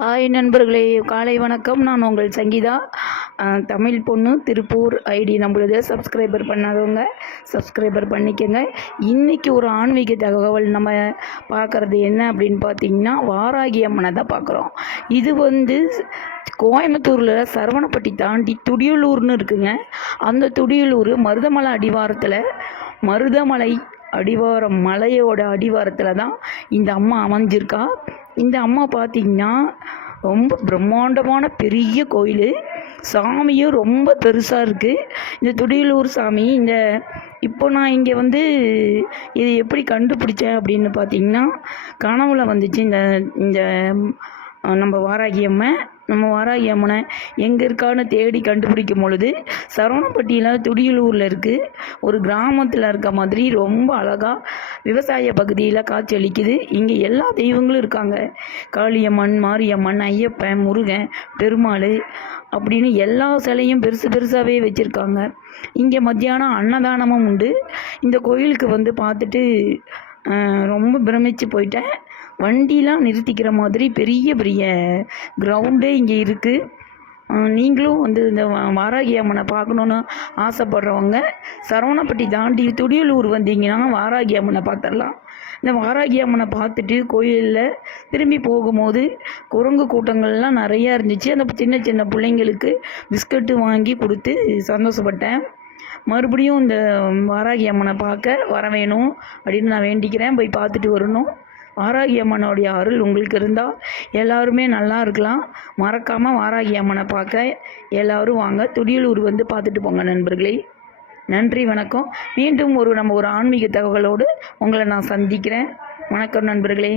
Hi நண்பர்களே காலை வணக்கம். நான் உங்கள் சங்கீதா. தமிழ் பொண்ணு திருப்பூர் ஐடி. நம்மளுது சப்ஸ்கிரைபர் பண்ணாதவங்க சப்ஸ்கிரைபர் பண்ணிக்கோங்க. இன்றைக்கி ஒரு ஆன்மீக தகவல். நம்ம பார்க்குறது என்ன அப்படின்னு பார்த்தீங்கன்னா வாராகி அம்மனை தான் பார்க்குறோம். இது வந்து கோயம்புத்தூரில் சரவணப்பட்டி தாண்டி துடியலூர்னு இருக்குங்க. அந்த துடியலூர் மருதமலை அடிவாரத்தில் மருதமலை அடிவாரம் மலையோட அடிவாரத்தில் தான் இந்த அம்மா அமைஞ்சிருக்கா. இந்த அம்மா பார்த்தீங்கன்னா ரொம்ப பிரம்மாண்டமான பெரிய கோயில். சாமியும் ரொம்ப பெருசாக இருக்குது இந்த துடியலூர் சாமி இந்த இப்போ நான் இங்கே வந்து இது எப்படி கண்டுபிடிச்சேன் அப்படின்னு பார்த்தீங்கன்னா கனவுல வந்துச்சு. இந்த இந்த நம்ம வாராகி அம்மை நம்ம வாராகி யமுனை எங்கே இருக்கான்னு தேடி கண்டுபிடிக்கும் பொழுது சரவணப்பட்டியில் துடியலூரில் இருக்குது ஒரு கிராமத்தில் இருக்க மாதிரி ரொம்ப அழகாக விவசாய பகுதியில் காட்சியளிக்குது. இங்கே எல்லா தெய்வங்களும் இருக்காங்க. காளியம்மன் மாரியம்மன் ஐயப்பன் முருகன் பெருமாள் அப்படின்னு எல்லா சிலையும் பெருசு பெருசாகவே வச்சுருக்காங்க. இங்கே மத்தியானம் அன்னதானமும் உண்டு. இந்த கோயிலுக்கு வந்து பார்த்துட்டு ரொம்ப பிரமிச்சு போயிட்டேன். வண்டிலாம் நிறுத்திக்கிற மாதிரி பெரிய பெரிய கிரவுண்டே இங்கே இருக்குது நீங்களும் வந்து இந்த வாராகி அம்மனை பார்க்கணுன்னு ஆசைப்படுறவங்க சரவணப்பட்டி தாண்டி துடியலூர் வந்தீங்கன்னா வாராகி அம்மனை பார்த்துடலாம். இந்த வாராகி அம்மனை பார்த்துட்டு கோயிலில் திரும்பி போகும்போது குரங்கு கூட்டங்கள்லாம் நிறையா இருந்துச்சு. அந்த சின்ன சின்ன பிள்ளைங்களுக்கு பிஸ்கட்டு வாங்கி கொடுத்து சந்தோஷப்பட்டேன். மறுபடியும் இந்த வாராகி அம்மனை பார்க்க வர வேணும் அப்படின்னு நான் வேண்டிக்கிறேன். போய் பார்த்துட்டு வரணும். வாராகி அம்மனுடைய அருள் உங்களுக்கு இருந்தால் எல்லாருமே நல்லா இருக்கலாம். மறக்காமல் வாராகி அம்மனை பார்க்க எல்லாரும் வாங்க. துடியலூர் வந்து பார்த்துட்டு போங்க நண்பர்களே. நன்றி வணக்கம். மீண்டும் ஒரு நம்ம ஒரு ஆன்மீக தகவலோடு உங்களை நான் சந்திக்கிறேன். வணக்கம் நண்பர்களே.